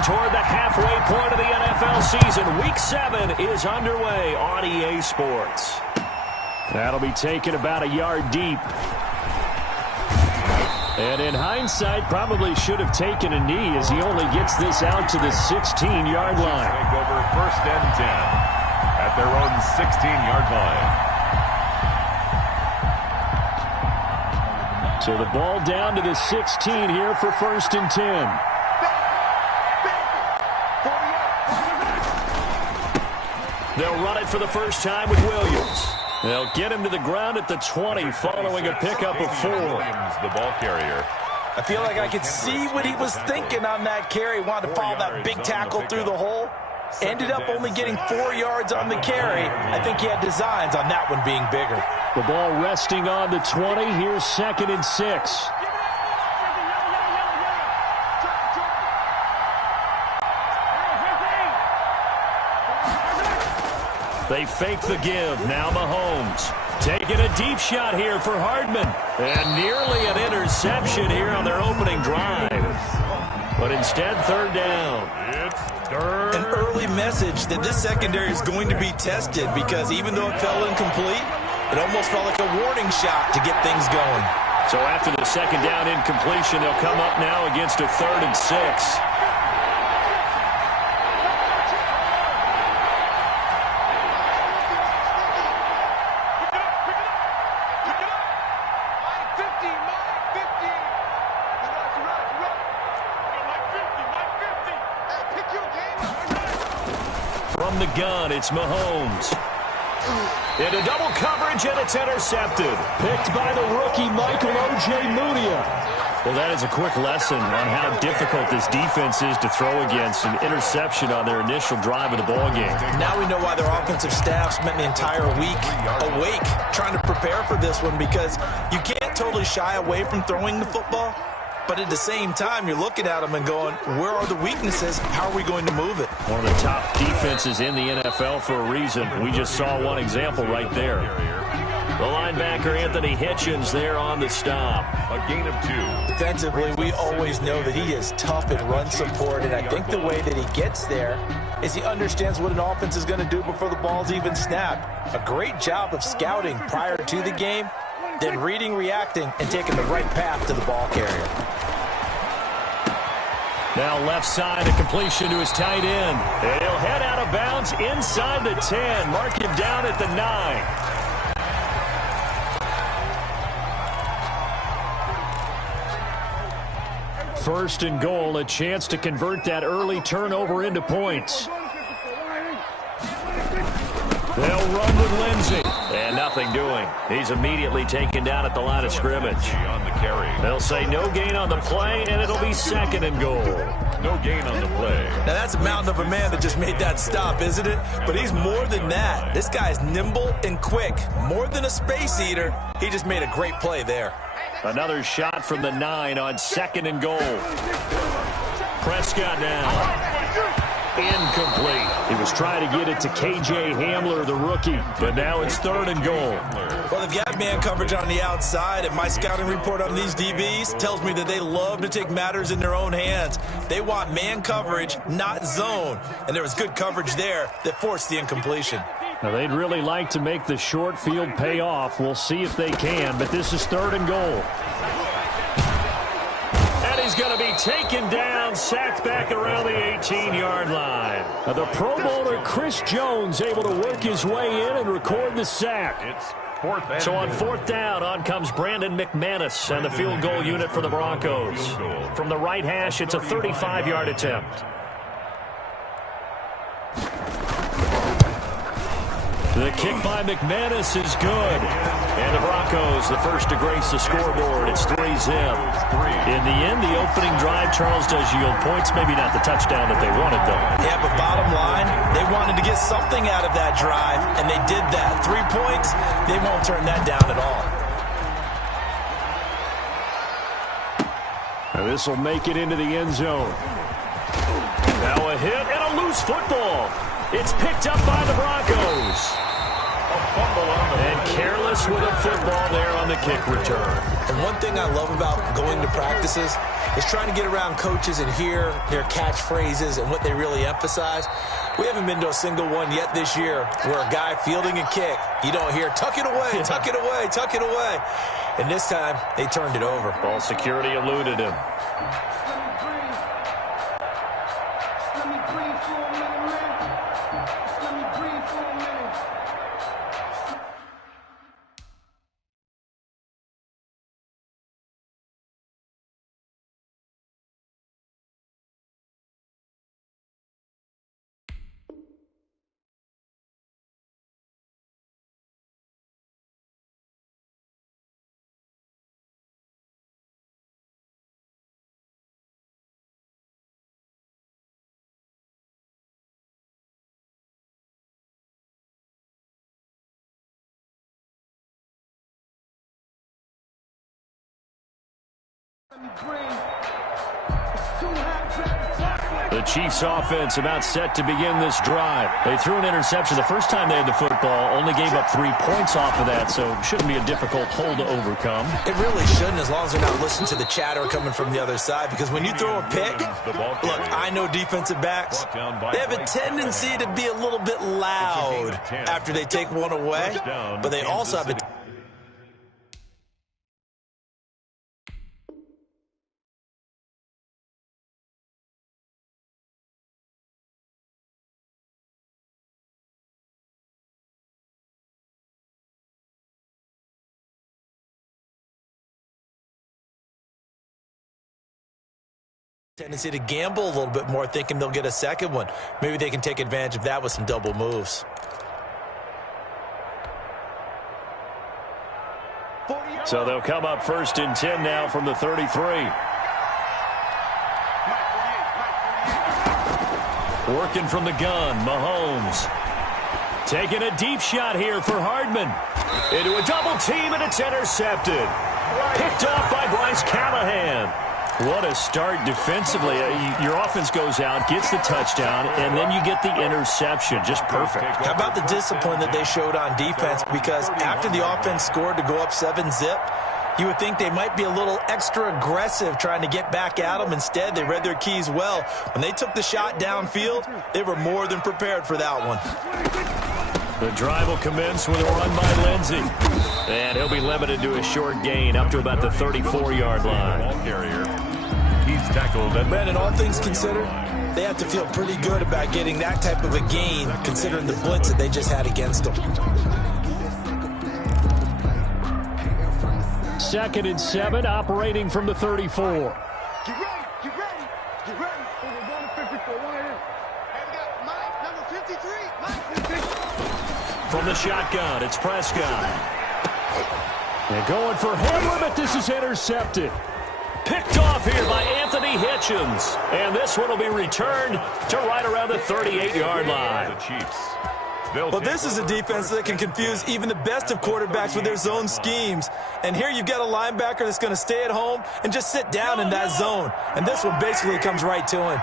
Marching toward the halfway point of the NFL season. Week 7 is underway on EA Sports. That'll be taken about a yard deep. And in hindsight, probably should have taken a knee as he only gets this out to the 16-yard line. Take over 1st and 10 at their own 16-yard line. So the ball down to the 16 here for 1st and 10. They'll run it for the first time with Williams. They'll get him to the ground at the 20 following a pickup of 4. Williams, the ball carrier. I feel like I could see what he was thinking on that carry. Wanted to follow that big tackle through the hole. Ended up only getting 4 yards on the carry. I think he had designs on that one being bigger. The ball resting on the 20. Here's 2nd and 6. They fake the give. Now Mahomes taking a deep shot here for Hardman. And nearly an interception here on their opening drive. But instead, 3rd down. An early message that this secondary is going to be tested because even though it fell incomplete, it almost felt like a warning shot to get things going. So after the 2nd down incompletion, they'll come up now against a 3rd and 6. From the gun, it's Mahomes. Into double coverage, and it's intercepted. Picked by the rookie, Michael O.J. Mudia. Well, that is a quick lesson on how difficult this defense is to throw against. An interception on their initial drive of the ballgame. Now we know why their offensive staff spent the entire week awake trying to prepare for this one, because you can't totally shy away from throwing the football. But at the same time, you're looking at them and going, where are the weaknesses? How are we going to move it? One of the top defenses in the NFL for a reason. We just saw one example right there. The linebacker, Anthony Hitchens, there on the stop. A gain of 2. Defensively, we always know that he is tough in run support, and I think the way that he gets there is he understands what an offense is going to do before the ball's even snapped. A great job of scouting prior to the game, then reading, reacting, and taking the right path to the ball carrier. Now left side, a completion to his tight end. He'll head out of bounds inside the 10. Mark him down at the 9. 1st and goal, a chance to convert that early turnover into points. They'll run with Lindsey. And nothing doing. He's immediately taken down at the line of scrimmage. On the carry. They'll say no gain on the play, and it'll be 2nd and goal. No gain on the play. Now that's a mountain of a man that just made that stop, isn't it? But he's more than that. This guy's nimble and quick. More than a space eater. He just made a great play there. Another shot from the 9 on 2nd and goal. Prescott now. Incomplete. He was trying to get it to K.J. Hamler, the rookie, but now it's 3rd and goal. Well, they've got man coverage on the outside, and my scouting report on these DBs tells me that they love to take matters in their own hands. They want man coverage, not zone, and there was good coverage there that forced the incompletion. Now, they'd really like to make the short field pay off. We'll see if they can, but this is 3rd and goal. He's going to be taken down, sacked back around the 18-yard line. Now the Pro Bowler Chris Jones able to work his way in and record the sack. So on 4th down, on comes Brandon McManus and the field goal unit for the Broncos. From the right hash, it's a 35-yard attempt. The kick by McManus is good. And the Broncos, the first to grace the scoreboard. It's 3-zip. In the end, the opening drive, Charles, does yield points. Maybe not the touchdown that they wanted, though. Yeah, but bottom line, they wanted to get something out of that drive, and they did that. 3 points, they won't turn that down at all. Now this will make it into the end zone. Now a hit and a loose football. It's picked up by the Broncos. And careless scoreless with a football there on the kick return. And one thing I love about going to practices is trying to get around coaches and hear their catchphrases and what they really emphasize. We haven't been to a single one yet this year where a guy fielding a kick, you don't hear, tuck it away, tuck it away, tuck it away. And this time, they turned it over. Ball security eluded him. The Chiefs offense about set to begin this drive. They threw an interception the first time they had the football, only gave up 3 points off of that, so it shouldn't be a difficult hole to overcome. It really shouldn't, as long as they're not listening to the chatter coming from the other side, because when you throw a pick, look, I know defensive backs, they have a tendency to be a little bit loud after they take one away, but they also have a tendency to gamble a little bit more, thinking they'll get a second one. Maybe they can take advantage of that with some double moves. So they'll come up 1st and 10 now from the 33. Working from the gun, Mahomes. Taking a deep shot here for Hardman. Into a double team, and it's intercepted. Picked off by Bryce Callahan. What a start defensively. Your offense goes out, gets the touchdown, and then you get the interception. Just perfect. How about the discipline that they showed on defense? Because after the offense scored to go up 7-zip, you would think they might be a little extra aggressive trying to get back at them. Instead, they read their keys well. When they took the shot downfield, they were more than prepared for that one. The drive will commence with a run by Lindsey. And he'll be limited to a short gain up to about the 34-yard line. Ball carrier. He's tackled. Brandon, all things considered, they have to feel pretty good about getting that type of a gain, considering the blitz that they just had against them. 2nd and 7, operating from the 34. Get ready. Over 154. Hey, we got Mike, number 53. From the shotgun, it's Prescott. And going for Hamler, but this is intercepted. Picked off here by Anthony Hitchens. And this one will be returned to right around the 38-yard line. The Chiefs. Well, this is a defense that can confuse even the best of quarterbacks with their zone schemes. And here you've got a linebacker that's going to stay at home and just sit down in that zone. And this one basically comes right to him.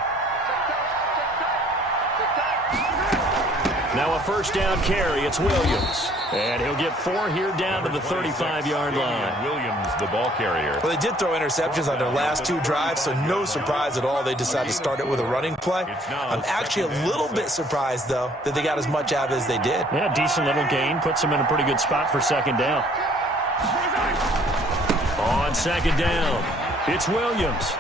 Now a 1st down carry. It's Williams. And he'll get 4 here down to the 35-yard line. Williams, the ball carrier. Well, they did throw interceptions on their last 2 drives, so no surprise at all they decided to start it with a running play. I'm actually a little bit surprised, though, that they got as much out of it as they did. Yeah, decent little gain. Puts them in a pretty good spot for 2nd down. On 2nd down, it's Williams.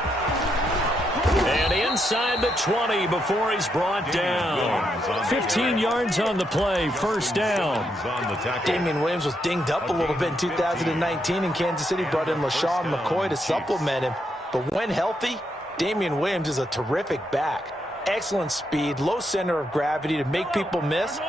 And inside the 20 before he's brought down. 15 yards on the play, 1st down. Damian Williams was dinged up a little bit in 2019, and Kansas City brought in LaShawn McCoy to supplement him. But when healthy, Damian Williams is a terrific back. Excellent speed, low center of gravity to make people miss.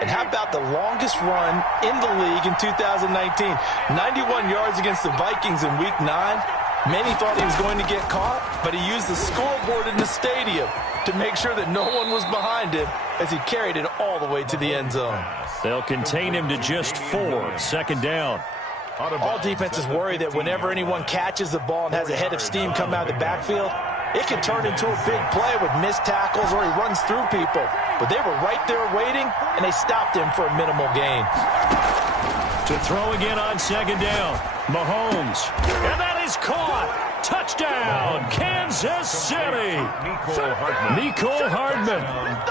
And how about the longest run in the league in 2019? 91 yards against the Vikings in Week 9. Many thought he was going to get caught, but he used the scoreboard in the stadium to make sure that no one was behind him as he carried it all the way to the end zone. They'll contain him to just 4, 2nd down. All defenses worry that whenever anyone catches the ball and has a head of steam come out of the backfield, it can turn into a big play with missed tackles or he runs through people. But they were right there waiting, and they stopped him for a minimal gain. To throw again on second down. Mahomes. And that is caught. Touchdown, Kansas City. Mecole Hardman.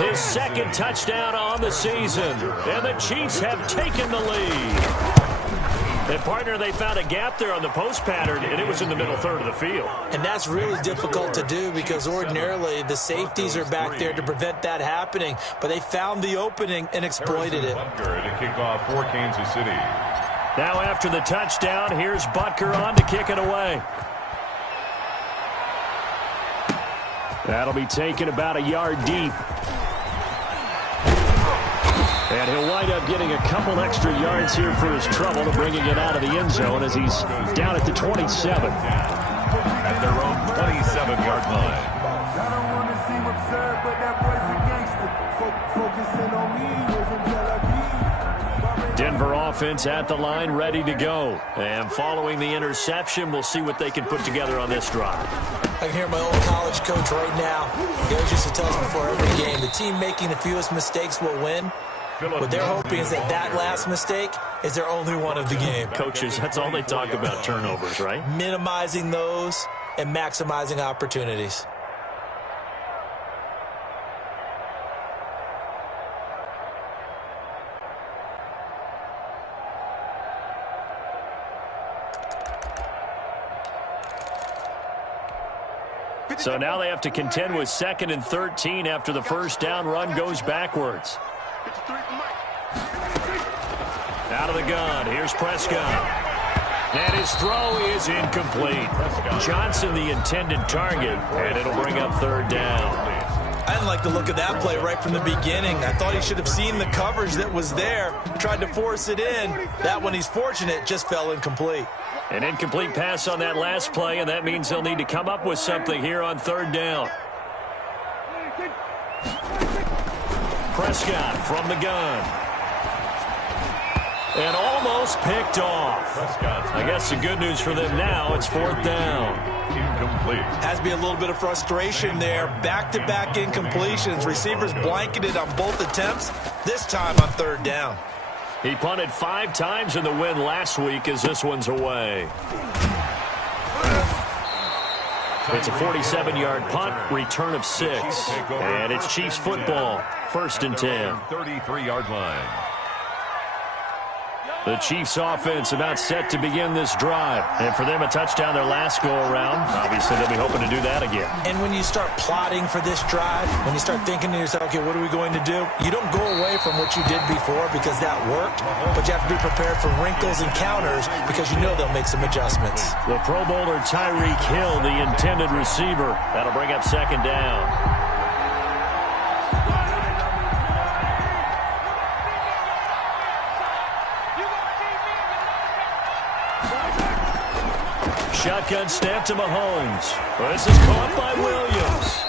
His second touchdown on the season. And the Chiefs have taken the lead. And, partner, they found a gap there on the post pattern, and it was in the middle third of the field. And that's really difficult to do because ordinarily the safeties are back there to prevent that happening. But they found the opening and exploited it. To kick off for Kansas City. Now after the touchdown, here's Butker on to kick it away. That'll be taken about a yard deep. And he'll wind up getting a couple extra yards here for his trouble to bringing it out of the end zone as he's down at the 27. At their own 27-yard line. I don't want to seem absurd, but that boy's a gangster. Focusing on me isn't jealousy. Denver offense at the line, ready to go. And following the interception, we'll see what they can put together on this drive. I can hear my old college coach right now. He always used to tell us before every game, the team making the fewest mistakes will win. What they're hoping is that that last mistake is their only one of the game. Coaches, that's all they talk about, turnovers, right? Minimizing those and maximizing opportunities. So now they have to contend with 2nd and 13 after the first down run goes backwards. Out of the gun, here's Prescott. And his throw is incomplete. Johnson the intended target, and it'll bring up 3rd down. I didn't like the look of that play right from the beginning. I thought he should have seen the coverage that was there, tried to force it in. That one, he's fortunate, just fell incomplete. An incomplete pass on that last play, and that means they'll need to come up with something here on 3rd down. Prescott from the gun. And almost picked off. I guess the good news for them now, it's 4th down. Incomplete. Has to be a little bit of frustration there. Back-to-back incompletions. Receivers blanketed on both attempts, this time on 3rd down. He punted 5 times in the win last week as this one's away. It's a 47-yard punt, return of 6. And it's Chiefs football, 1st and 10. 33-yard line. The Chiefs offense about set to begin this drive. And for them, a touchdown their last go-around. Obviously, they'll be hoping to do that again. And when you start plotting for this drive, when you start thinking to yourself, okay, what are we going to do? You don't go away from what you did before because that worked, but you have to be prepared for wrinkles and counters because you know they'll make some adjustments. The Pro Bowler Tyreek Hill, the intended receiver. That'll bring up 2nd down. Shotgun snap to Mahomes. Well, this is caught by Williams.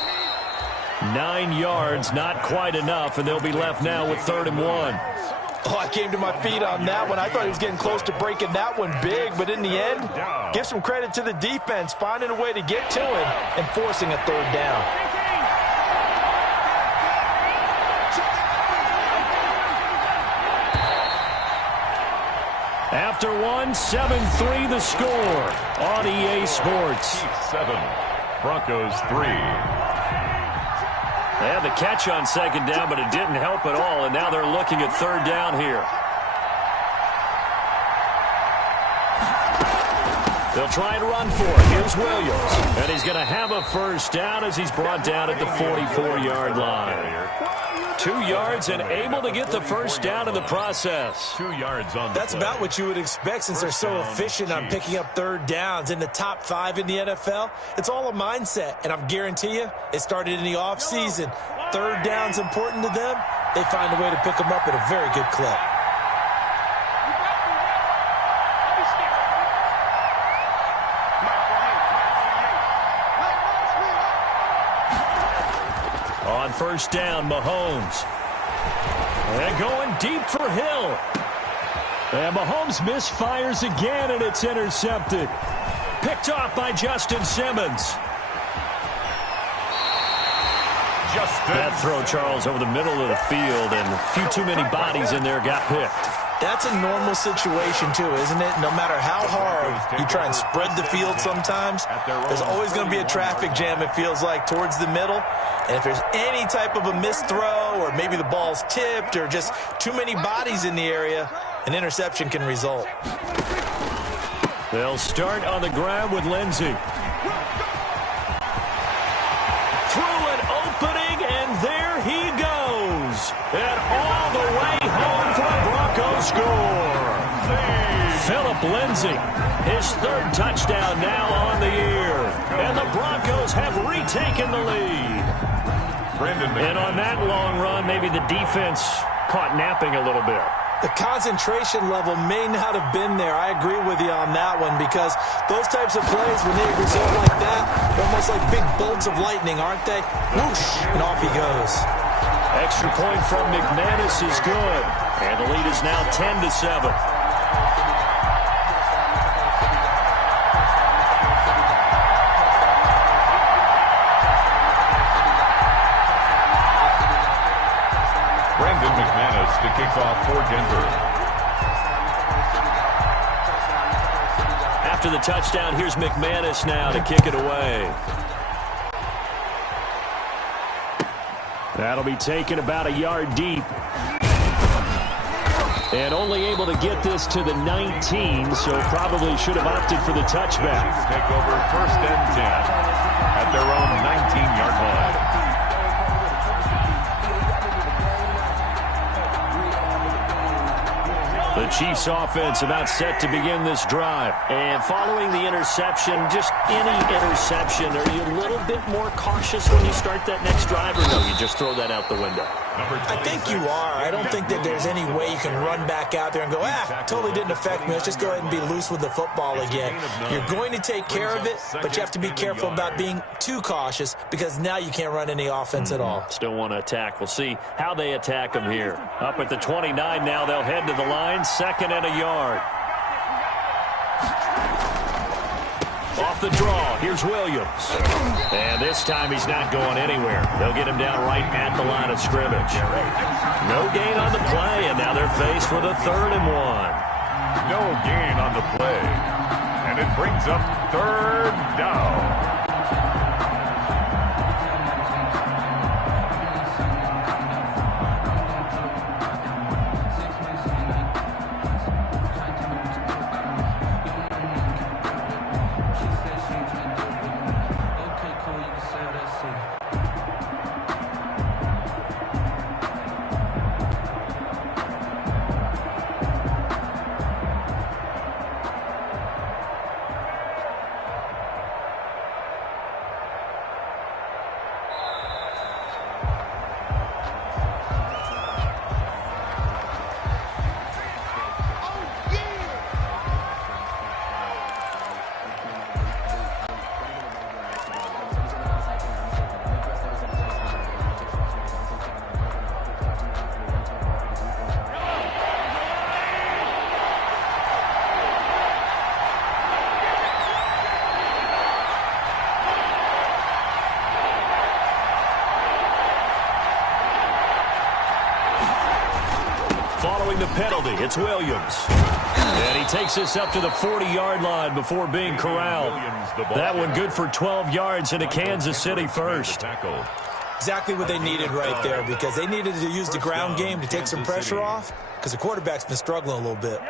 9 yards, not quite enough, and they'll be left now with 3rd and 1. Oh, I came to my feet on that one. I thought he was getting close to breaking that one big, but in the end, give some credit to the defense, finding a way to get to him and forcing a 3rd down. After one, 7-3 the score on EA Sports. 7, Broncos 3. They had the catch on 2nd down, but it didn't help at all, and now they're looking at 3rd down here. They'll try and run for it. Here's Williams, and he's going to have a 1st down as he's brought down at the 44-yard line. 2 yards and able to get the 1st down in the process. 2 yards on the That's play. about what you would expect since they're so efficient on picking up 3rd downs. In the top 5 in the NFL, it's all a mindset, and I guarantee you it started in the offseason. 3rd down's important to them. They find a way to pick them up at a very good clip. On 1st down, Mahomes. And going deep for Hill. And Mahomes misfires again, and it's intercepted. Picked off by Justin Simmons. That throw, Charles, over the middle of the field, and a few too many bodies in there got picked. That's a normal situation, too, isn't it? No matter how hard you try and spread the field sometimes, there's always going to be a traffic jam, it feels like, towards the middle. And if there's any type of a missed throw or maybe the ball's tipped or just too many bodies in the area, an interception can result. They'll start on the ground with Lindsey. Through an opening, and there he goes. And all the way home for a Broncos score. Phillip Lindsay, his third touchdown now on the year. And the Broncos have retaken the lead. And on that long run, maybe the defense caught napping a little bit. The concentration level may not have been there. I agree with you on that one because those types of plays, when they result like that, they're almost like big bolts of lightning, aren't they? Whoosh, and off he goes. Extra point from McManus is good. And the lead is now 10-7. To kick off for Denver. After the touchdown, here's McManus now to kick it away. That'll be taken about a yard deep. And only able to get this to the 19, so probably should have opted for the touchback. Take over 1st and 10 at their own 19-yard line. The Chiefs offense about set to begin this drive. And following the interception, just any interception, are you a little bit more cautious when you start that next drive, or no, you just throw that out the window? I think you are. I don't think that there's any way you can run back out there and go, totally didn't affect me. Let's just go ahead and be loose with the football again. You're going to take care of it, but you have to be careful about being too cautious because now you can't run any offense at all. Still want to attack. We'll see how they attack them here. Up at the 29 now, they'll head to the line. 2nd and a yard. Off the draw, here's Williams. And this time he's not going anywhere. They'll get him down right at the line of scrimmage. No gain on the play, and now they're faced with a 3rd and 1. No gain on the play. And it brings up 3rd down. Following the penalty, it's Williams. And he takes this up to the 40-yard line before being corralled. That one good for 12 yards into Kansas City first. Exactly what they needed right there because they needed to use the ground game to take some pressure off because the quarterback's been struggling a little bit.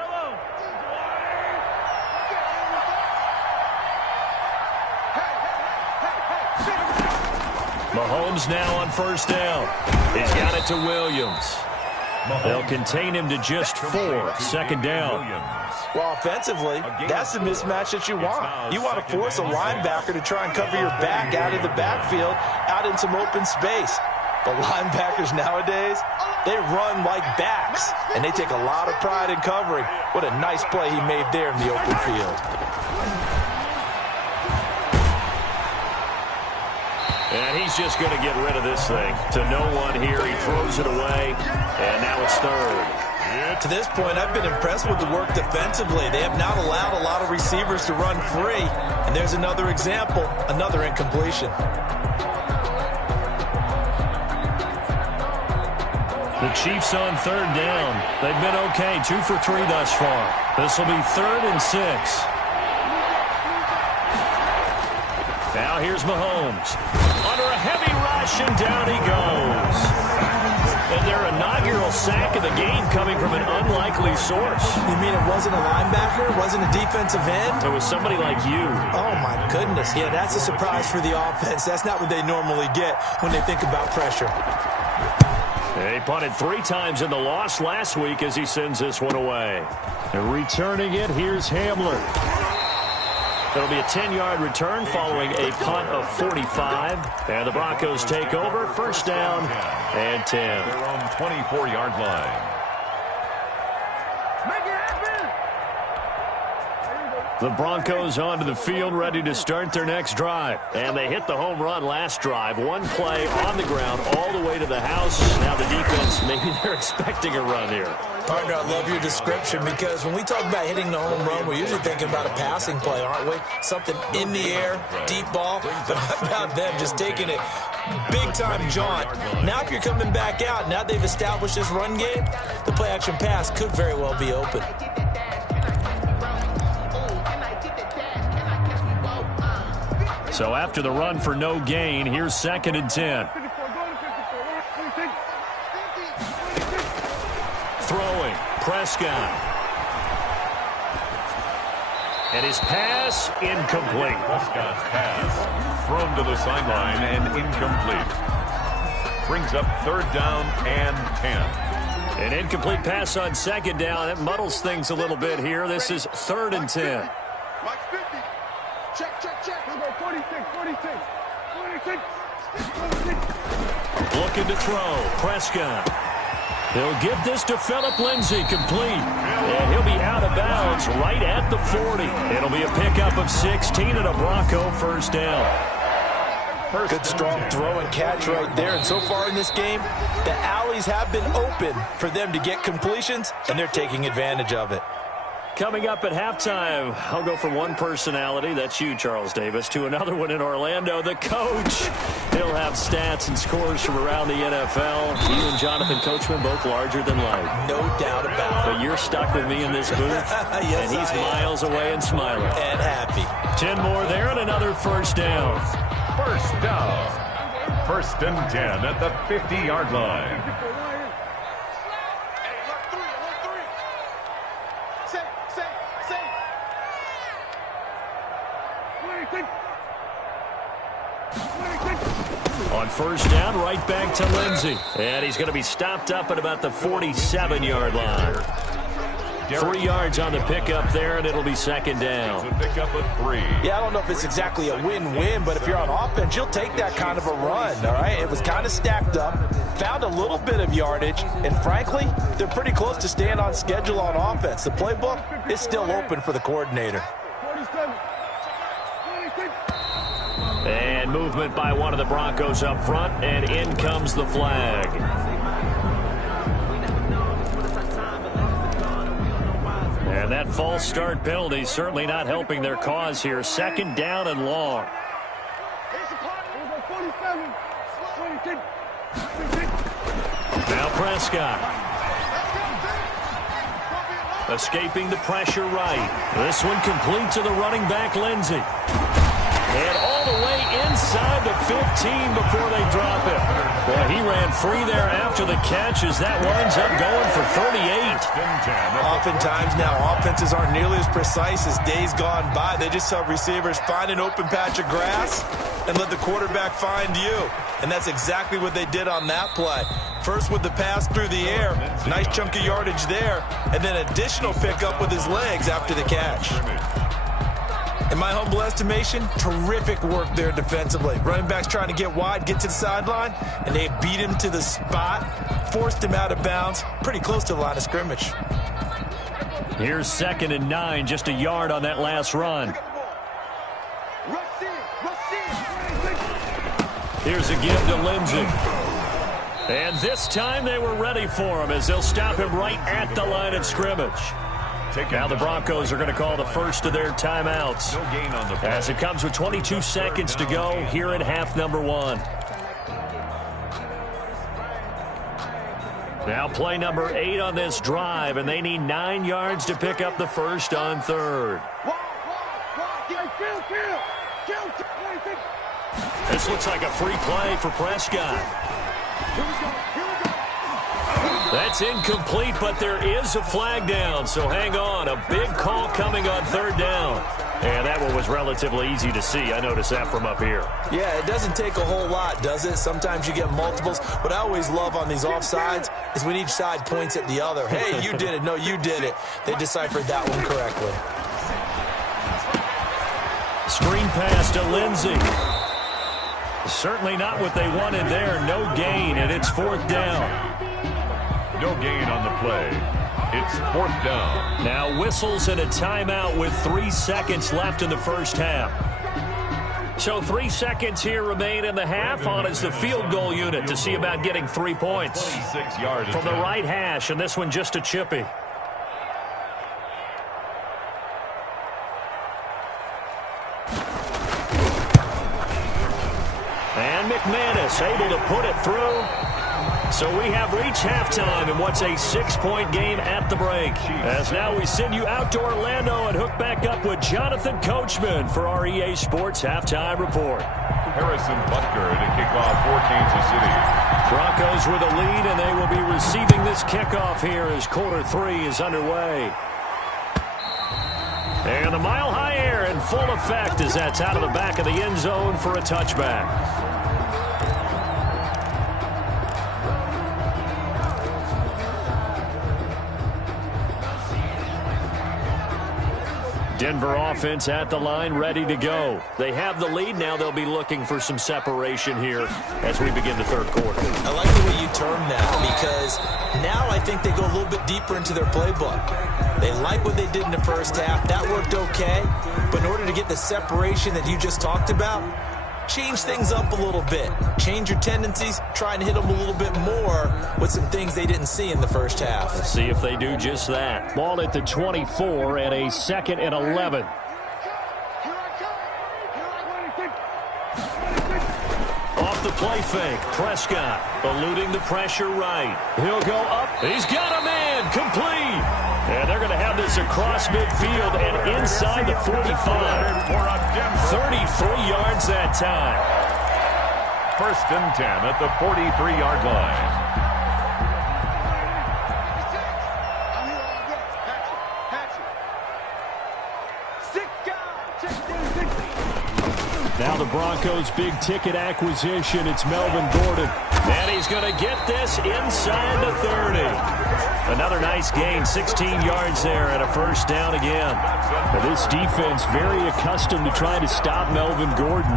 Mahomes now on 1st down. He's got it to Williams. They'll contain him to just 4. 2nd down. Well, offensively, that's the mismatch that you want. You want to force a linebacker to try and cover your back out of the backfield, out in some open space. But linebackers nowadays, they run like backs, and they take a lot of pride in covering. What a nice play he made there in the open field. And he's just going to get rid of this thing. To no one here, he throws it away, and now it's 3rd. To this point, I've been impressed with the work defensively. They have not allowed a lot of receivers to run free. And there's another example, another incompletion. The Chiefs on third down. They've been okay, 2 for 3 thus far. This will be 3rd and 6. Now here's Mahomes. Under a heavy rush, and down he goes. And their inaugural sack of the game coming from an unlikely source. You mean it wasn't a linebacker? It wasn't a defensive end? It was somebody like you. Oh, my goodness. Yeah, that's a surprise for the offense. That's not what they normally get when they think about pressure. He punted 3 times in the loss last week as he sends this one away. And returning it, here's Hamler. It'll be a 10-yard return following a punt of 45. And the Broncos take over, 1st down and 10. Their own 24-yard line. Make it happen! The Broncos onto the field, ready to start their next drive. And they hit the home run last drive. 1 play on the ground all the way to the house. Now the defense, maybe they're expecting a run here. Partner, I love your description because when we talk about hitting the home run, we're usually thinking about a passing play, aren't we? Something in the air, deep ball. But how about them just taking it big-time jaunt? Now if you're coming back out, now they've established this run game, the play-action pass could very well be open. So after the run for no gain, here's 2nd and 10. Throwing, Prescott. And his pass, incomplete. Prescott's pass thrown to the sideline and incomplete. Brings up 3rd down and 10. An incomplete pass on 2nd down. It muddles things a little bit here. This is 3rd and 10. Mike 50. Check, check, check. We'll go 46, 46, 46. Looking to throw, Prescott. He'll get this to Phillip Lindsay, complete. And he'll be out of bounds right at the 40. It'll be a pickup of 16 and a Bronco 1st down. Good strong throw and catch right there. And so far in this game, the alleys have been open for them to get completions, and they're taking advantage of it. Coming up at halftime, I'll go from one personality, that's you, Charles Davis, to another one in Orlando, the coach. He'll have stats and scores from around the NFL. He and Jonathan Coachman, both larger than life. No doubt about it. But you're stuck with me in this booth, Yes, and he's I am. miles away and smiling. And happy. 10 more there and another 1st down. 1st down. 1st and 10 at the 50-yard line. On 1st down, right back to Lindsay. And he's going to be stopped up at about the 47-yard line. 3 yards on the pickup there, and it'll be 2nd down. It's a pickup of 3. Yeah, I don't know if it's exactly a win-win, but if you're on offense, you'll take that kind of a run, all right? It was kind of stacked up, found a little bit of yardage, and frankly, they're pretty close to staying on schedule on offense. The playbook is still open for the coordinator. 47, 26. And movement by one of the Broncos up front, and in comes the flag. And that false start penalty certainly not helping their cause here. 2nd down and long. Now Prescott. Escaping the pressure right. This one complete to the running back, Lindsay. And all the way inside the 15 before they drop it. Boy, he ran free there after the catch as that winds up going for 38. Oftentimes now, offenses aren't nearly as precise as days gone by. They just have receivers find an open patch of grass and let the quarterback find you. And that's exactly what they did on that play. First with the pass through the air, nice chunk of yardage there, and then additional pickup with his legs after the catch. In my humble estimation, terrific work there defensively. Running back's trying to get wide, get to the sideline, and they beat him to the spot, forced him out of bounds, pretty close to the line of scrimmage. Here's 2nd and 9, just a yard on that last run. Here's a give to Lindsay. And this time they were ready for him as they'll stop him right at the line of scrimmage. Now the Broncos are going to call the first of their timeouts. No gain on the play. As it comes with 22 seconds to go here in half number 1. Now play number 8 on this drive, and they need 9 yards to pick up the first on third. This looks like a free play for Prescott. That's incomplete, but there is a flag down, so hang on. A big call coming on third down. And that one was relatively easy to see. I noticed that from up here. Yeah, it doesn't take a whole lot, does it? Sometimes you get multiples. What I always love on these offsides is when each side points at the other. Hey, you did it. No, you did it. They deciphered that one correctly. Screen pass to Lindsey. Certainly not what they wanted there. No gain, and it's fourth down. No gain on the play. It's fourth down. Now whistles and a timeout with 3 seconds left in the first half. So 3 seconds here remain in the half. On is the field goal unit to see about getting 3 points. 26 yards from the right hash, and this one just a chippy. And McManus able to put it through. So we have reached halftime in what's a 6-point game at the break. As now we send you out to Orlando and hook back up with Jonathan Coachman for our EA Sports Halftime Report. Harrison Butker to kick off for Kansas City. Broncos with a lead, and they will be receiving this kickoff here as quarter 3 is underway. And the mile-high air in full effect as that's out of the back of the end zone for a touchback. Denver offense at the line, ready to go. They have the lead. Now they'll be looking for some separation here as we begin the third quarter. I like the way you term that, because now I think they go a little bit deeper into their playbook. They like what they did in the first half. That worked okay. But in order to get the separation that you just talked about, change things up a little bit. Change your tendencies, try and hit them a little bit more with some things they didn't see in the first half. Let's see if they do just that. Ball at the 24 and a 2nd and 11. Off the play fake, Prescott eluding the pressure right. He'll go up. He's got a man, complete. And they're going to have this across midfield and inside the 45. 33 yards that time. First and 10 at the 43-yard line. Now the Broncos' big-ticket acquisition. It's Melvin Gordon. And he's going to get this inside the 30. Another nice gain, 16 yards there and a first down again. Now this defense very accustomed to trying to stop Melvin Gordon.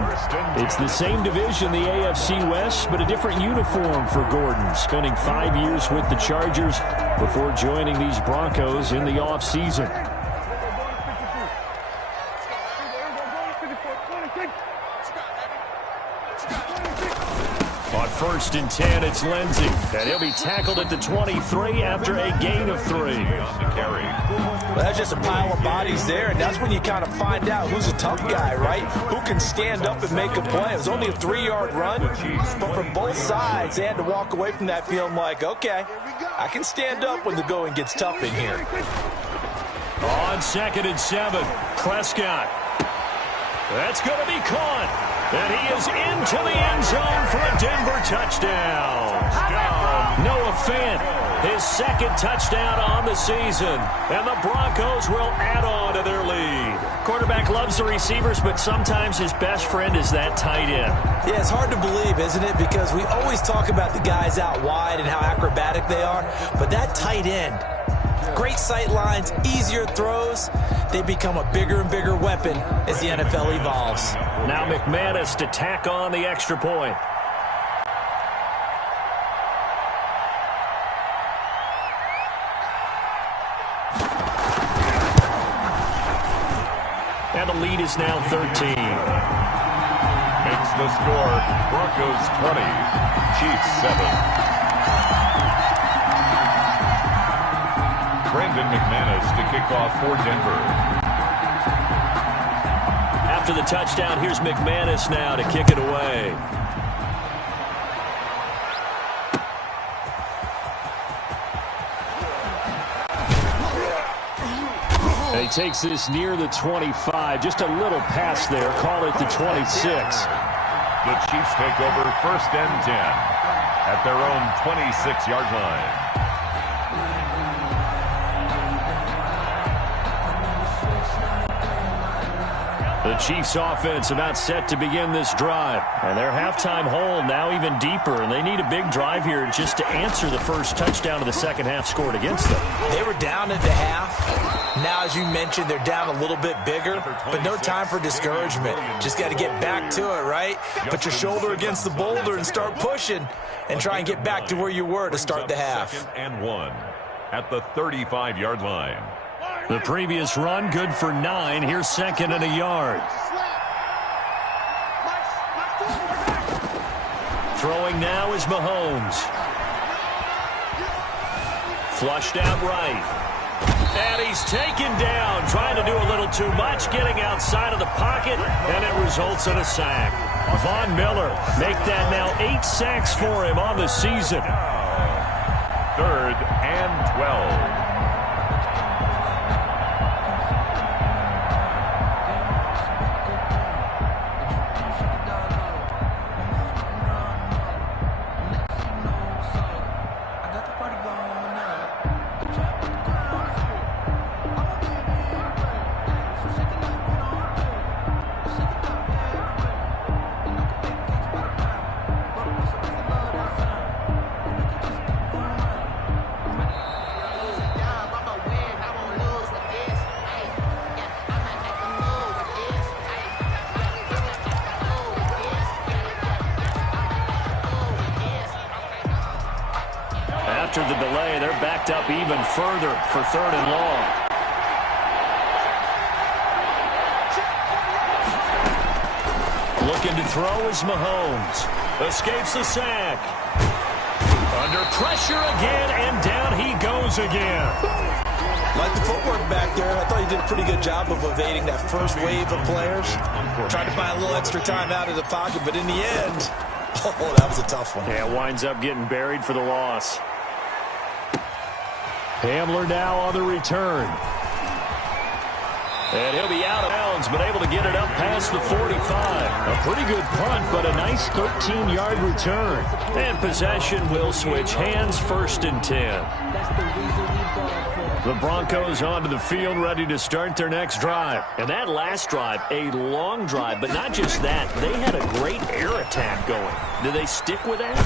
It's the same division, the AFC West, but a different uniform for Gordon, spending 5 years with the Chargers before joining these Broncos in the offseason. On 1st and 10, it's Lindsey, and he'll be tackled at the 23 after a gain of 3. On the carry. Well, that's just a pile of bodies there, and that's when you kind of find out who's a tough guy, right? Who can stand up and make a play. It was only a 3-yard run, but from both sides, they had to walk away from that feeling like, okay, I can stand up when the going gets tough in here. On 2nd and 7, Prescott. That's going to be caught. And he is into the end zone for a Denver touchdown. Noah Fant, his 2nd touchdown on the season. And the Broncos will add on to their lead. Quarterback loves the receivers, but sometimes his best friend is that tight end. Yeah, it's hard to believe, isn't it? Because we always talk about the guys out wide and how acrobatic they are. But that tight end, great sight lines, easier throws. They become a bigger and bigger weapon as the NFL evolves. Now McManus to tack on the extra point. And the lead is now 13. Makes the score Broncos 20, Chiefs 7. Brandon McManus to kick off for Denver. After the touchdown, here's McManus now to kick it away. takes this near the 25. Just a little pass there. Call it the 26. The Chiefs take over 1st and 10 at their own 26-yard line. The Chiefs offense about set to begin this drive. And their halftime hole now even deeper. And they need a big drive here just to answer the first touchdown of the second half scored against them. They were down at the half. Now, as you mentioned, they're down a little bit bigger. But no time for discouragement. Just got to get back to it, right? Put your shoulder against the boulder and start pushing. And try and get back to where you were to start the half. 2nd and 1 at the 35-yard line. The previous run, good for 9. Here's 2nd and a yard. Throwing now is Mahomes. Flushed out right. And he's taken down, trying to do a little too much, getting outside of the pocket, and it results in a sack. Von Miller make that now 8 sacks for him on the season. 3rd and 12. After the delay, they're backed up even further for 3rd and long. Looking to throw is Mahomes. Escapes the sack. Under pressure again, and down he goes again. Like the footwork back there, I thought he did a pretty good job of evading that first wave of players. Tried to buy a little extra time out of the pocket, but in the end, oh, that was a tough one. Yeah, winds up getting buried for the loss. Hamler now on the return. And he'll be out of bounds, but able to get it up past the 45. A pretty good punt, but a nice 13-yard return. And possession will switch hands, 1st and 10. The Broncos onto the field, ready to start their next drive. And that last drive, a long drive, but not just that. They had a great air attack going. Do they stick with that?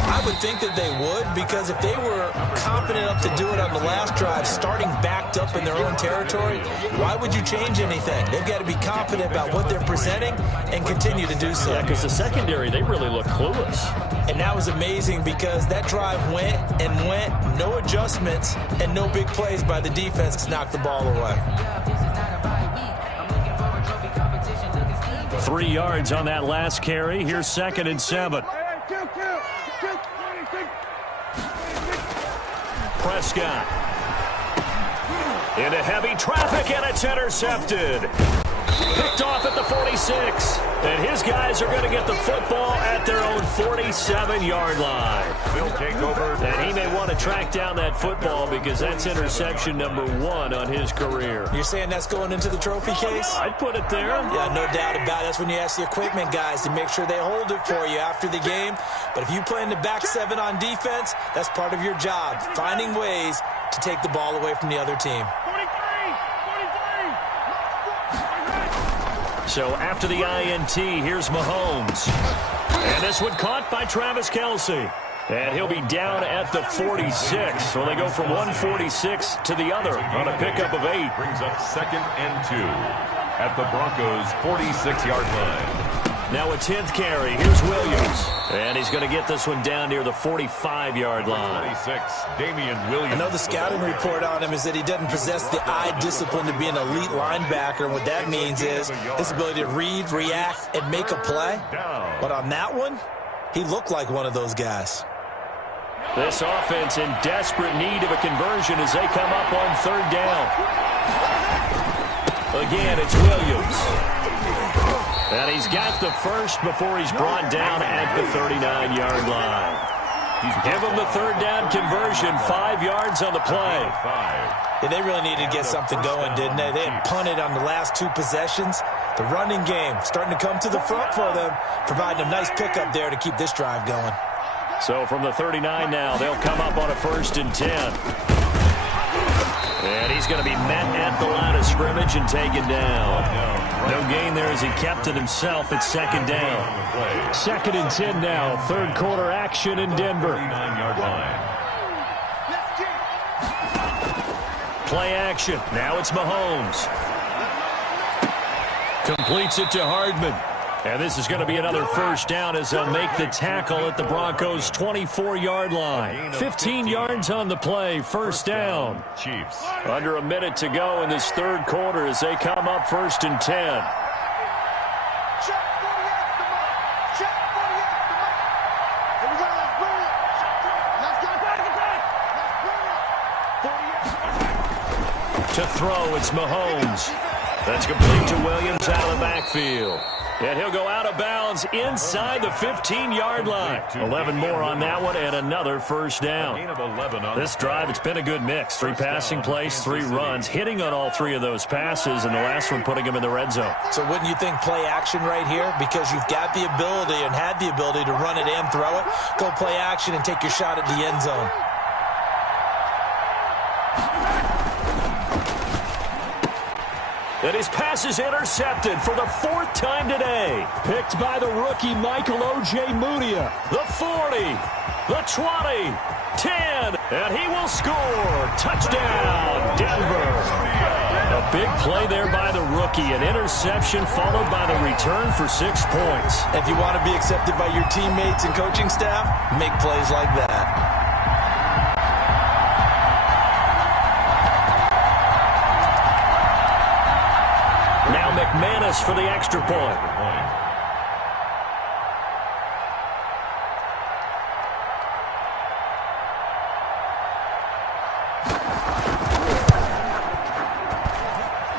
I would think that they would, because if they were confident enough to do it on the last drive, starting backed up in their own territory, why would you change anything? They've got to be confident about what they're presenting and continue to do so. Yeah, because the secondary, they really look clueless. And that was amazing because that drive went and went, no adjustments and no big plays by the defense to knock the ball away. 3 yards on that last carry. Here's 2nd and 7. Prescott. Into heavy traffic, and it's intercepted. Picked off at the 46. And his guys are going to get the football at their own 47-yard line. They'll take over. And he may want to track down that football because that's interception number 1 on his career. You're saying that's going into the trophy case? I'd put it there. Yeah, no doubt about it. That's when you ask the equipment guys to make sure they hold it for you after the game. But if you play in the back 7 on defense, that's part of your job, finding ways to take the ball away from the other team. So after the INT, here's Mahomes. And this one caught by Travis Kelce. And he'll be down at the 46. So they go from 146 to the other on a pickup of 8. Brings up 2nd and 2 at the Broncos' 46-yard line. Now a 10th carry. Here's Williams. And he's going to get this one down near the 45-yard line. 26, Damian Williams. I know the scouting report on him is that he doesn't possess the eye discipline to be an elite linebacker. And what that means is his ability to read, react, and make a play. But on that one, he looked like one of those guys. This offense in desperate need of a conversion as they come up on 3rd down. Again, it's Williams. And he's got the first before he's brought down at the 39-yard line. Give him the 3rd down conversion, 5 yards on the play. Yeah, they really needed to get something going, didn't they? They had punted on the last 2 possessions. The running game starting to come to the front for them, providing a nice pickup there to keep this drive going. So from the 39 now, they'll come up on a 1st and 10. And he's going to be met at the line of scrimmage and taken down. No gain there as he kept it himself at 2nd down. 2nd and 10 now, 3rd quarter action in Denver. Play action. Now it's Mahomes. Completes it to Hardman. And this is going to be another 1st down as they'll make the tackle at the Broncos' 24-yard line. 15 yards on the play, 1st down. Chiefs. Under a minute to go in this 3rd quarter as they come up 1st and 10. To throw, it's Mahomes. That's complete to Williams out of the backfield. And he'll go out of bounds inside the 15-yard line. 11 more on that one and another 1st down. This drive, it's been a good mix. 3 passing plays, 3 runs, hitting on all 3 of those passes, and the last one putting him in the red zone. So wouldn't you think play action right here? Because you've got the ability and had the ability to run it and throw it. Go play action and take your shot at the end zone. And his pass is intercepted for the 4th time today. Picked by the rookie Michael Ojemudia. The 40, the 20, 10, and he will score. Touchdown, Denver. A big play there by the rookie. An interception followed by the return for 6 points. If you want to be accepted by your teammates and coaching staff, make plays like that. McManus for the extra point.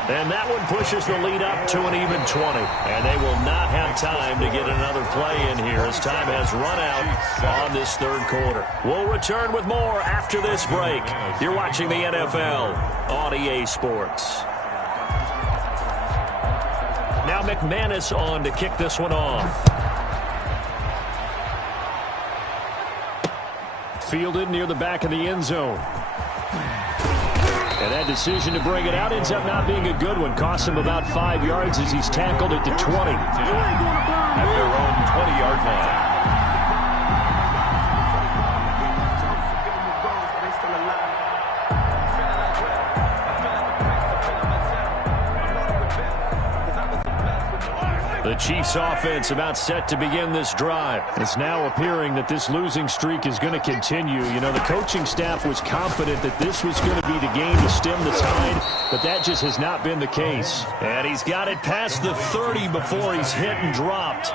And that one pushes the lead up to an even 20. And they will not have time to get another play in here as time has run out on this 3rd quarter. We'll return with more after this break. You're watching the NFL on EA Sports. Now McManus on to kick this one off. Fielded near the back of the end zone. And that decision to bring it out ends up not being a good one. Costs him about 5 yards as he's tackled at the 20. At their own 20-yard line. The Chiefs offense about set to begin this drive. It's now appearing that this losing streak is going to continue. You know, the coaching staff was confident that this was going to be the game to stem the tide, but that just has not been the case. And he's got it past the 30 before he's hit and dropped.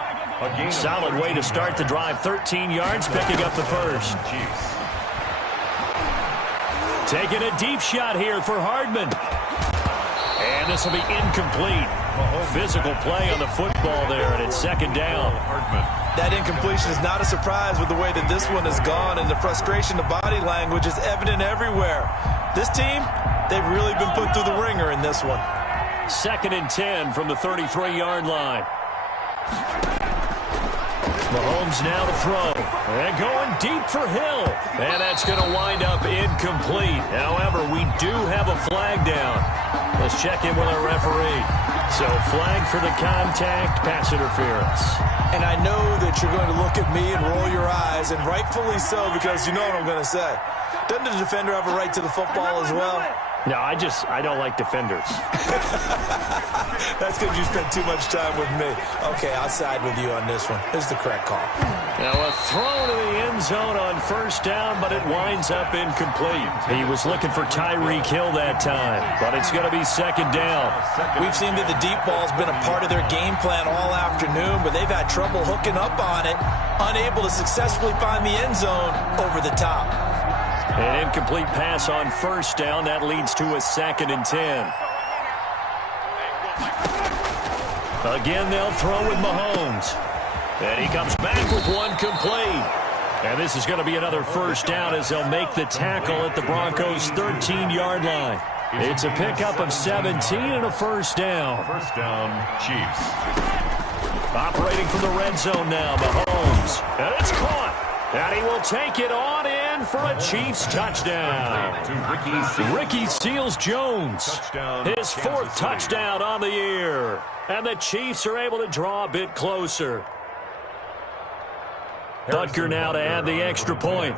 Solid way to start the drive. 13 yards, picking up the 1st. Taking a deep shot here for Hardman. And this will be incomplete. Physical play on the football there, and it's 2nd down. That incompletion is not a surprise with the way that this one has gone, and the frustration, the body language is evident everywhere. This team, they've really been put through the ringer in this one. 2nd and 10 from the 33-yard line. Mahomes now to throw. And going deep for Hill. And that's going to wind up incomplete. However, we do have a flag down. Let's check in with our referee. So, flag for the contact, pass interference. And I know that you're going to look at me and roll your eyes, and rightfully so, because you know what I'm going to say. Doesn't the defender have a right to the football as well? No, I don't like defenders. That's because you spent too much time with me. Okay, I'll side with you on this one. This is the correct call. Now a throw to the end zone on 1st down, but it winds up incomplete. He was looking for Tyreek Hill that time, but it's going to be 2nd down. We've seen that the deep ball's been a part of their game plan all afternoon, but they've had trouble hooking up on it, unable to successfully find the end zone over the top. An incomplete pass on 1st down. That leads to a 2nd and 10. Again, they'll throw with Mahomes. And he comes back with one complete. And this is going to be another 1st down as they'll make the tackle at the Broncos' 13-yard line. It's a pickup of 17 and a first down. First down, Chiefs. Operating from the red zone now, Mahomes. And it's caught. And he will take it on in for a Chiefs touchdown. Ricky Seals-Jones. His fourth touchdown on the year. And the Chiefs are able to draw a bit closer. Butker now to add the extra point.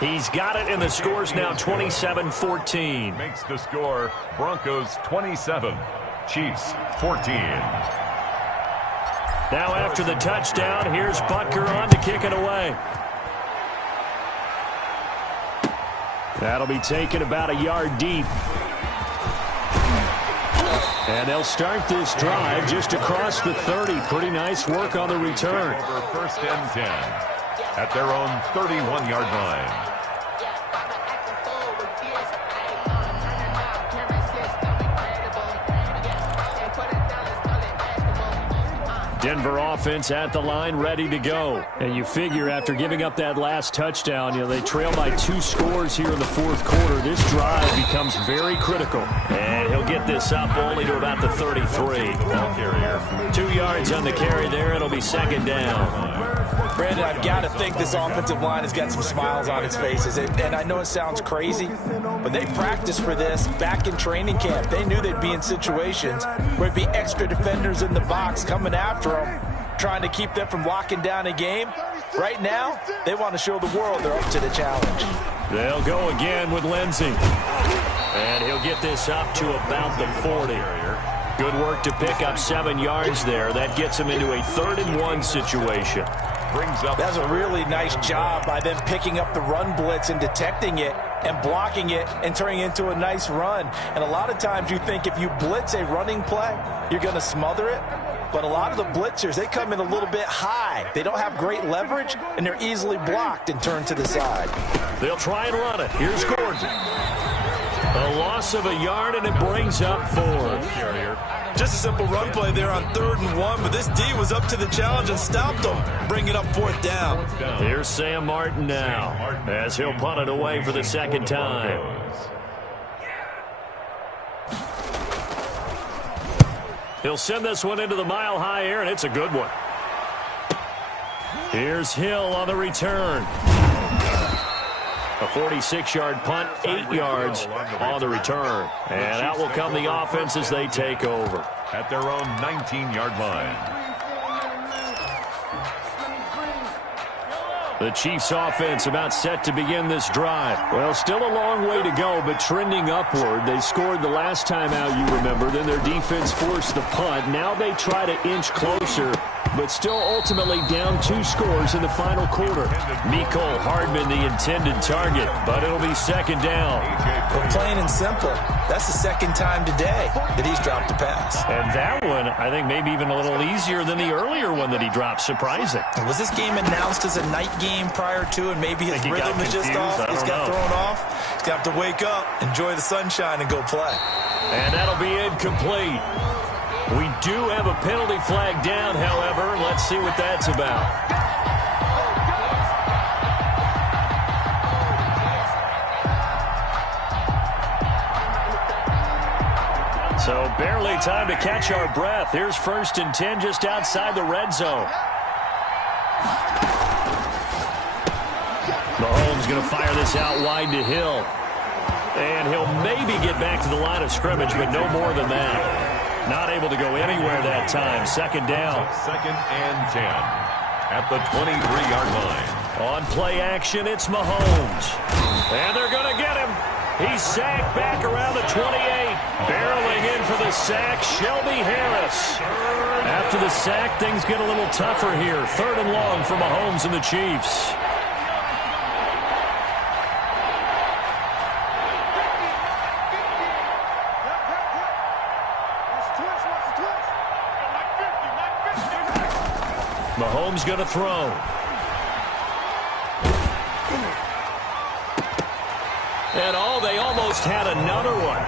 He's got it, and the score's now 27-14. Makes the score Broncos 27, Chiefs 14. Now after the touchdown, here's Butker on to kick it away. That'll be taken about a yard deep. And they'll start this drive just across the 30. Pretty nice work on the return. Over first and 10 at their own 31-yard line. Denver offense at the line, ready to go. And you figure after giving up that last touchdown, they trail by 2 scores here in the fourth quarter. This drive becomes very critical. And he'll get this up only to about the 33. Ball carrier. 2 yards on the carry there. It'll be second down. Brandon, I've got to think this offensive line has got some smiles on its faces. And I know it sounds crazy, but they practiced for this back in training camp. They knew they'd be in situations where it'd be extra defenders in the box coming after them, trying to keep them from locking down a game. Right now, they want to show the world they're up to the challenge. They'll go again with Lindsey. And he'll get this up to about the 40. Good work to pick up 7 yards there. That gets him into a 3rd-and-1 situation. That's a really nice job by them picking up the run blitz and detecting it and blocking it and turning it into a nice run. And a lot of times you think if you blitz a running play, you're going to smother it. But a lot of the blitzers, they come in a little bit high. They don't have great leverage, and they're easily blocked and turned to the side. They'll try and run it. Here's Gordon. A loss of a yard, and it brings up 4. Just a simple run play there on 3rd and 1, but this D was up to the challenge and stopped them. Bring it up 4th down. Here's Sam Martin now, as he'll punt it away for the second time. He'll send this one into the mile-high air, and it's a good one. Here's Hill on the return. A 46-yard punt, 8 yards on the return. And out will come the offense as they take over. At their own 19-yard line. The Chiefs offense about set to begin this drive. Well, still a long way to go, but trending upward. They scored the last time out, you remember. Then their defense forced the punt. Now they try to inch closer, but still ultimately down 2 scores in the final quarter. Mecole Hardman the intended target, but it'll be second down. But plain and simple, that's the second time today that he's dropped a pass. And that one, I think, maybe even a little easier than the earlier one that he dropped. Surprising. Was this game announced as a night game prior to, and maybe his rhythm is just off? He's got thrown off. He's got to wake up, enjoy the sunshine, and go play. And that'll be incomplete. We do have a penalty flag down, however. Let's see what that's about. So barely time to catch our breath. Here's 1st and 10 just outside the red zone. Mahomes going to fire this out wide to Hill. And he'll maybe get back to the line of scrimmage, but no more than that. Not able to go anywhere that time. Second down. 2nd and 10 at the 23-yard line. On play action, it's Mahomes. And they're going to get him. He's sacked back around the 28. Barreling in for the sack, Shelby Harris. After the sack, things get a little tougher here. 3rd and long for Mahomes and the Chiefs. Mahomes going to throw. And they almost had another one.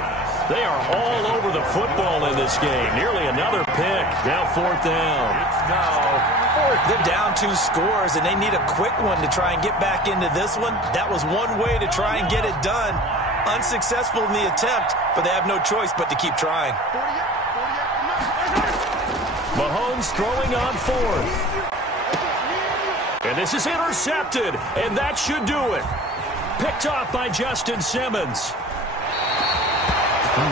They are all over the football in this game. Nearly another pick. Now 4th down. It's now 4th. They're down 2 scores, and they need a quick one to try and get back into this one. That was one way to try and get it done. Unsuccessful in the attempt, but they have no choice but to keep trying. Mahomes throwing on 4th. And this is intercepted, and that should do it. Picked off by Justin Simmons.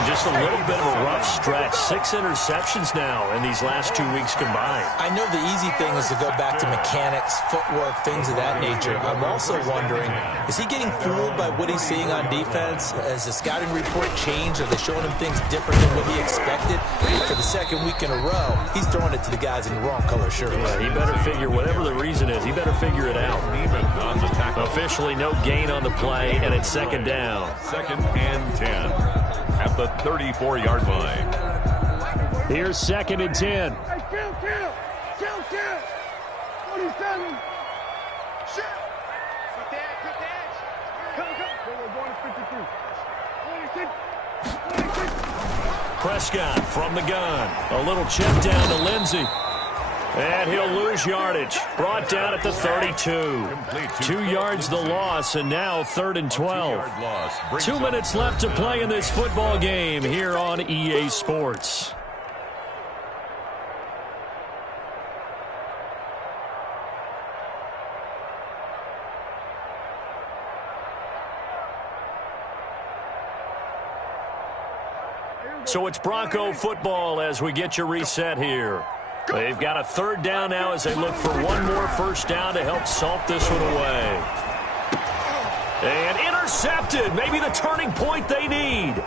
Just a little bit of a rough stretch. 6 interceptions now in these last 2 weeks combined. I know the easy thing is to go back to mechanics, footwork, things of that nature. I'm also wondering, is he getting fooled by what he's seeing on defense? Has the scouting report changed? Are they showing him things different than what he expected? For the 2nd week in a row, he's throwing it to the guys in the wrong color shirts. Yeah, he better figure, whatever the reason is, he better figure it out. Officially no gain on the play, and it's 2nd down. 2nd and 10. At the 34-yard line. Here's 2nd and 10. Hey, kill. 47. Shit. Quick edge. Come. We're going to 53. 26. Prescott from the gun. A little check down to Lindsey. And he'll lose yardage. Brought down at the 32. 2 yards the loss, and now 3rd and 12. 2 minutes left to play in this football game here on EA Sports. So it's Bronco football as we get you reset here. They've got a 3rd down now as they look for one more 1st down to help salt this one away. And intercepted. Maybe the turning point they need.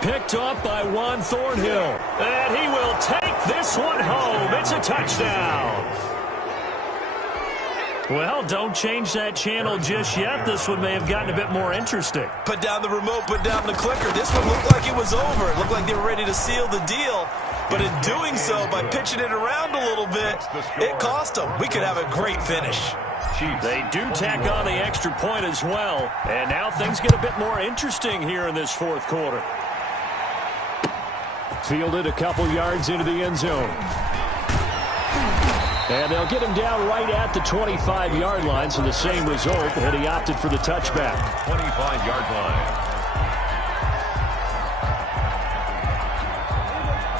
Picked up by Juan Thornhill. And he will take this one home. It's a touchdown. Well, don't change that channel just yet. This one may have gotten a bit more interesting. Put down the remote, put down the clicker. This one looked like it was over. It looked like they were ready to seal the deal. But in doing so, by pitching it around a little bit, it cost them. We could have a great finish. They do tack on the extra point as well. And now things get a bit more interesting here in this 4th quarter. Fielded a couple yards into the end zone. And they'll get him down right at the 25-yard line, so the same result, and he opted for the touchback. 25-yard line.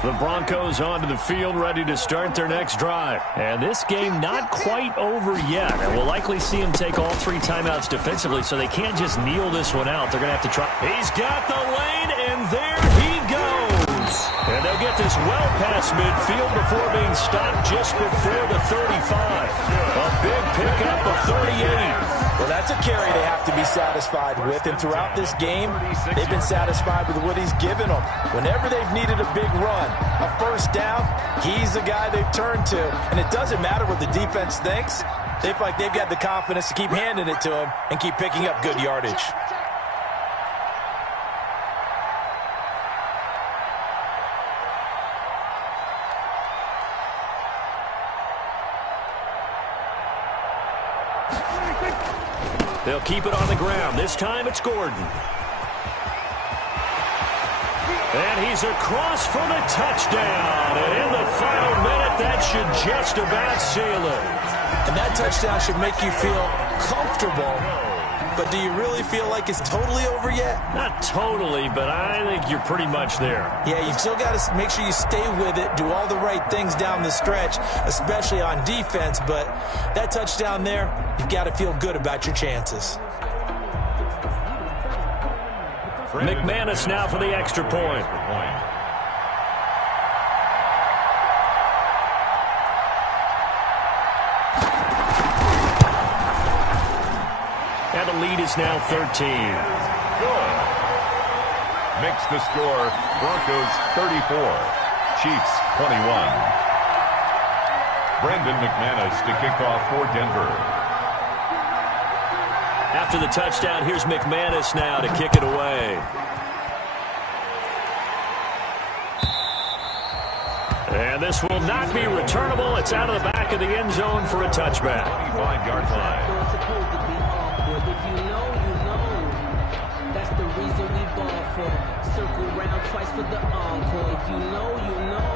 The Broncos onto the field, ready to start their next drive. And this game not quite over yet. And we'll likely see him take all 3 timeouts defensively, so they can't just kneel this one out. They're going to have to try. He's got the lane, and there he goes. And they'll get this well past midfield before being stopped just before the 35. A big pickup of 38. Well, that's a carry they have to be satisfied with. And throughout this game, they've been satisfied with what he's given them. Whenever they've needed a big run, a 1st down, he's the guy they've turned to. And it doesn't matter what the defense thinks. They feel like they've got the confidence to keep handing it to him and keep picking up good yardage. They'll keep it on the ground. This time it's Gordon. And he's across for the touchdown. And in the final minute, that should just about seal it. And that touchdown should make you feel comfortable. But do you really feel like it's totally over yet? Not totally, but I think you're pretty much there. Yeah, you've still got to make sure you stay with it, do all the right things down the stretch, especially on defense. But that touchdown there, you've got to feel good about your chances. McManus now for the extra point. And the lead is now 13. Good. Makes the score Broncos 34, Chiefs 21. Brandon McManus to kick off for Denver. After the touchdown, here's McManus now to kick it away. And this will not be returnable. It's out of the back of the end zone for a touchback. 25-yard line. If you know, you know. That's the reason we ball for? Circle round twice for the encore. If you know, you know.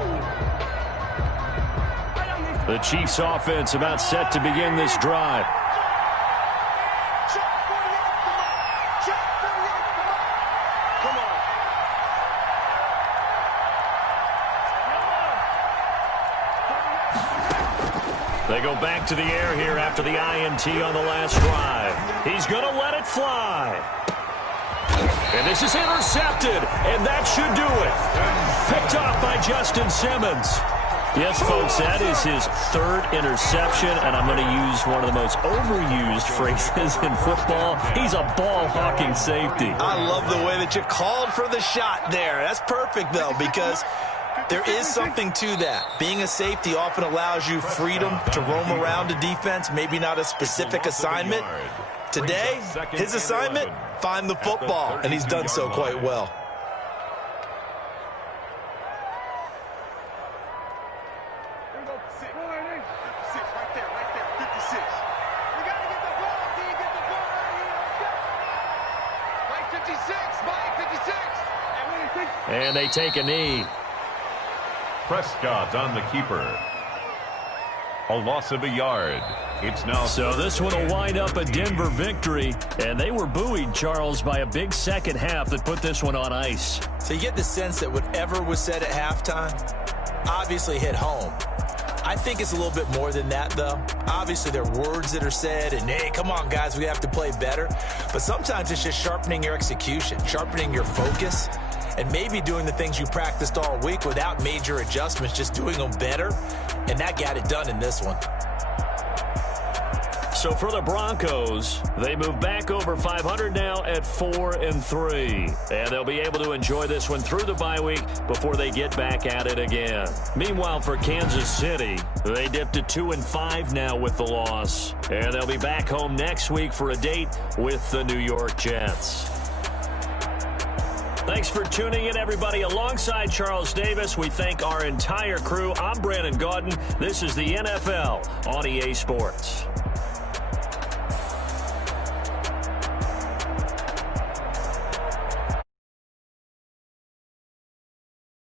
The Chiefs offense about set to begin this drive. They go back to the air here after the INT on the last drive. He's going to let it fly. And this is intercepted, and that should do it. Picked off by Justin Simmons. Yes, folks, that is his third interception, and I'm going to use one of the most overused phrases in football. He's a ball-hawking safety. I love the way that you called for the shot there. That's perfect, though, because there is something to that. Being a safety often allows you freedom to roam around a defense, maybe not a specific assignment. Today, his assignment, find the football, and he's done so quite well. And they take a knee. Prescott on the keeper. A loss of a yard. It's now. So this one will wind up a Denver victory. And they were buoyed, Charles, by a big second half that put this one on ice. So you get the sense that whatever was said at halftime obviously hit home. I think it's a little bit more than that, though. Obviously, there are words that are said, and, hey, come on, guys, we have to play better. But sometimes it's just sharpening your execution, sharpening your focus, and maybe doing the things you practiced all week without major adjustments, just doing them better. And that got it done in this one. So for the Broncos, they move back over 500 now at 4-3. And they'll be able to enjoy this one through the bye week before they get back at it again. Meanwhile, for Kansas City, they dipped to 2-5 now with the loss. And they'll be back home next week for a date with the New York Jets. Thanks for tuning in, everybody. Alongside Charles Davis, we thank our entire crew. I'm Brandon Gaudin. This is the NFL on EA Sports.